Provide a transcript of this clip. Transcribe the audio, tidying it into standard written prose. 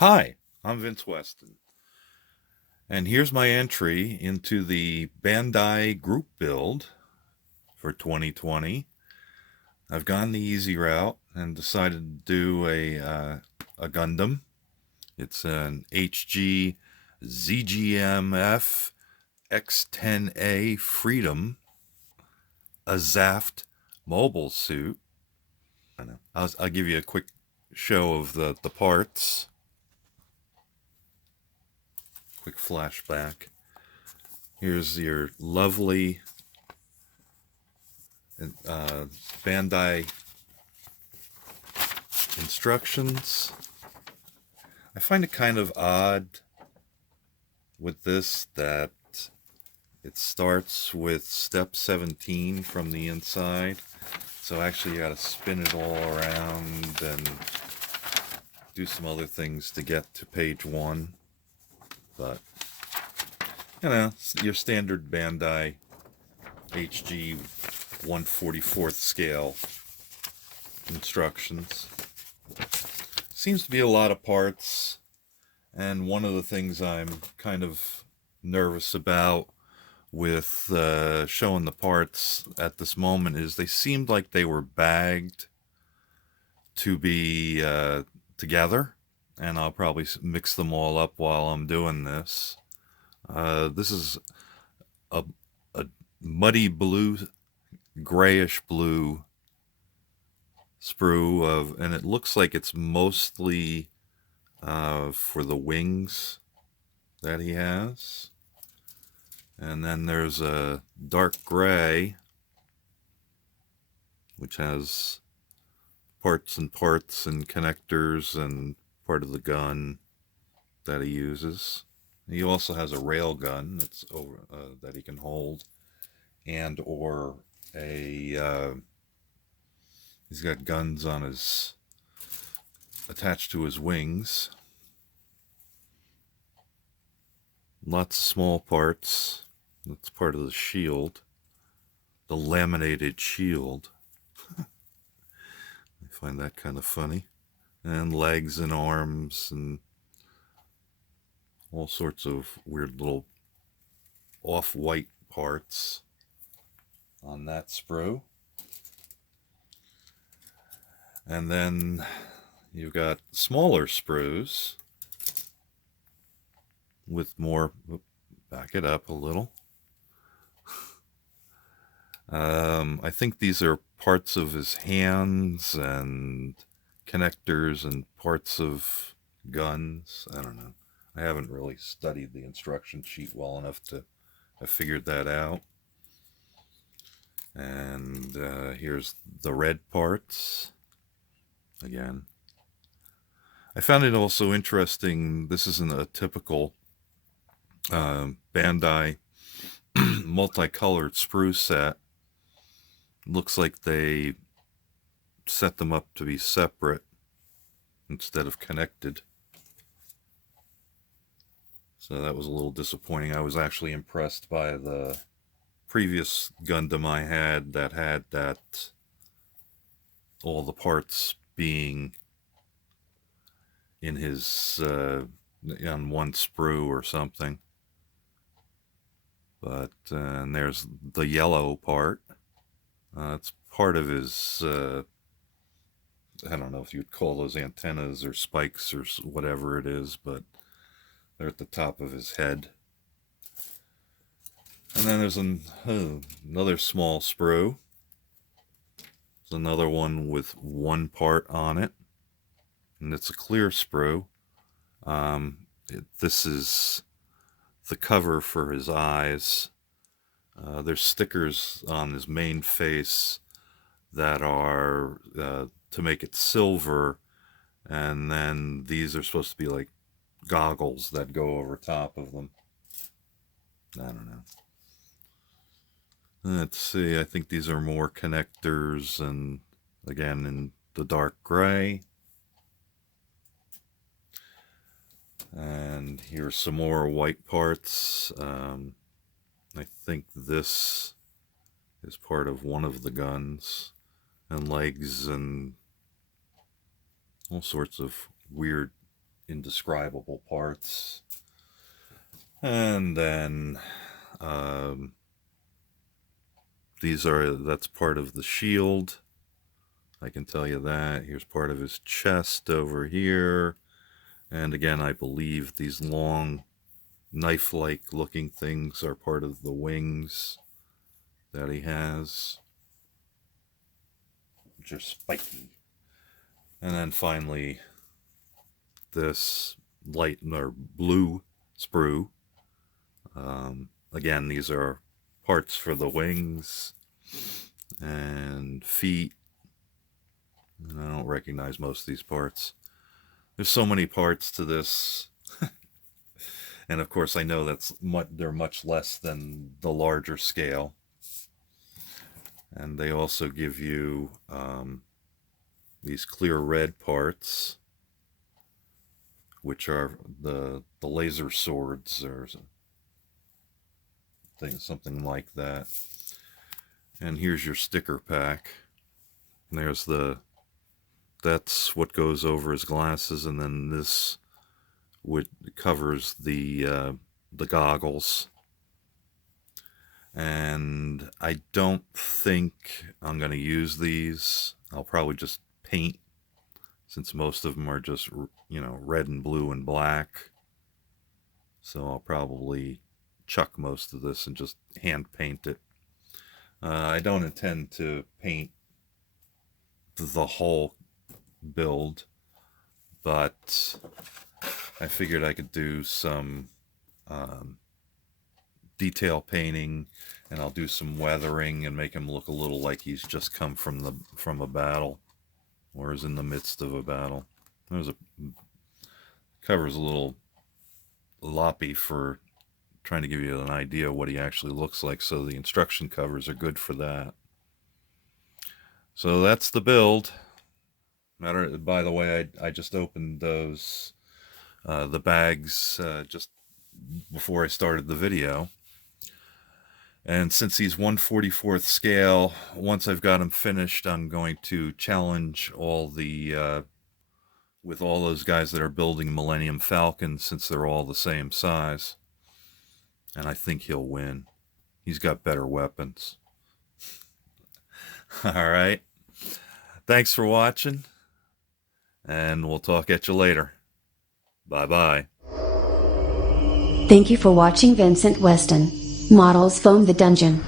Hi, I'm Vince Weston, and here's my entry into the Bandai group build for 2020. I've gone the easy route and decided to do a Gundam. It's an HG ZGMF X10A Freedom, a Zaft mobile suit. I'll give you a quick show of the parts, quick flashback. Here's your lovely uh, Bandai instructions. I find it kind of odd with this that it starts with step 17 from the inside. So actually you got to spin it all around and do some other things to get to page 1. But, your standard Bandai HG 1/44th scale instructions. Seems to be a lot of parts, and one of the things I'm kind of nervous about with showing the parts at this moment is they seemed like they were bagged to be together, and I'll probably mix them all up while I'm doing this. This is a, a muddy blue, grayish blue sprue and it looks like it's mostly for the wings that he has. And then there's a dark gray, which has parts and connectors and part of the gun that he uses. He also has a rail gun that's over that he can hold, and or he's got guns on his attached to his wings. Lots of small parts. That's part of the shield, the laminated shield. I find that kind of funny. And legs and arms and all sorts of weird little off-white parts on that sprue. And then you've got smaller sprues with more, back it up a little. I think these are parts of his hands and connectors and parts of guns. I don't know. I haven't really studied the instruction sheet well enough to have figured that out. And here's the red parts again. I found it also interesting. This isn't a typical Bandai multicolored sprue set. Looks like they set them up to be separate instead of connected. So that was a little disappointing. I was actually impressed by the previous Gundam I had that all the parts being in his on one sprue or something. But and there's the yellow part. It's part of his. I don't know if you'd call those antennas or spikes or whatever it is, but they're at the top of his head. And then there's another small sprue. There's another one with one part on it, and it's a clear sprue. This is the cover for his eyes. There's stickers on his main face that are to make it silver, and then these are supposed to be like goggles that go over top of them. I don't know. Let's see. I think these are more connectors, and again in the dark gray. And here's some more white parts. I think this is part of one of the guns, and legs and all sorts of weird indescribable parts. And then um, that's part of the shield. I can tell you that. Here's part of his chest over here. And again, I believe these long knife-like looking things are part of the wings that he has, which are spiky. And then finally, this light or blue sprue. Again, these are parts for the wings and feet. And I don't recognize most of these parts. There's so many parts to this. And of course, I know they're much less than the larger scale. And they also give you these clear red parts, which are the laser swords or something like that. And here's your sticker pack. And that's what goes over his glasses, and then this covers the goggles. And I don't think I'm going to use these. I'll probably just paint, since most of them are just, red and blue and black. So I'll probably chuck most of this and just hand paint it. I don't intend to paint the whole build, but I figured I could do some detail painting, and I'll do some weathering and make him look a little like he's just come from a battle, or is in the midst of a battle. Cover's a little loppy for trying to give you an idea of what he actually looks like, so the instruction covers are good for that. So that's the build. By the way, I just opened the bags just before I started the video. And since he's 1/44th scale, once I've got him finished, I'm going to challenge with all those guys that are building Millennium Falcon, since they're all the same size. And I think he'll win. He's got better weapons. All right. Thanks for watching, and we'll talk at you later. Bye-bye. Thank you for watching Vincent Weston Models Foam the Dungeon.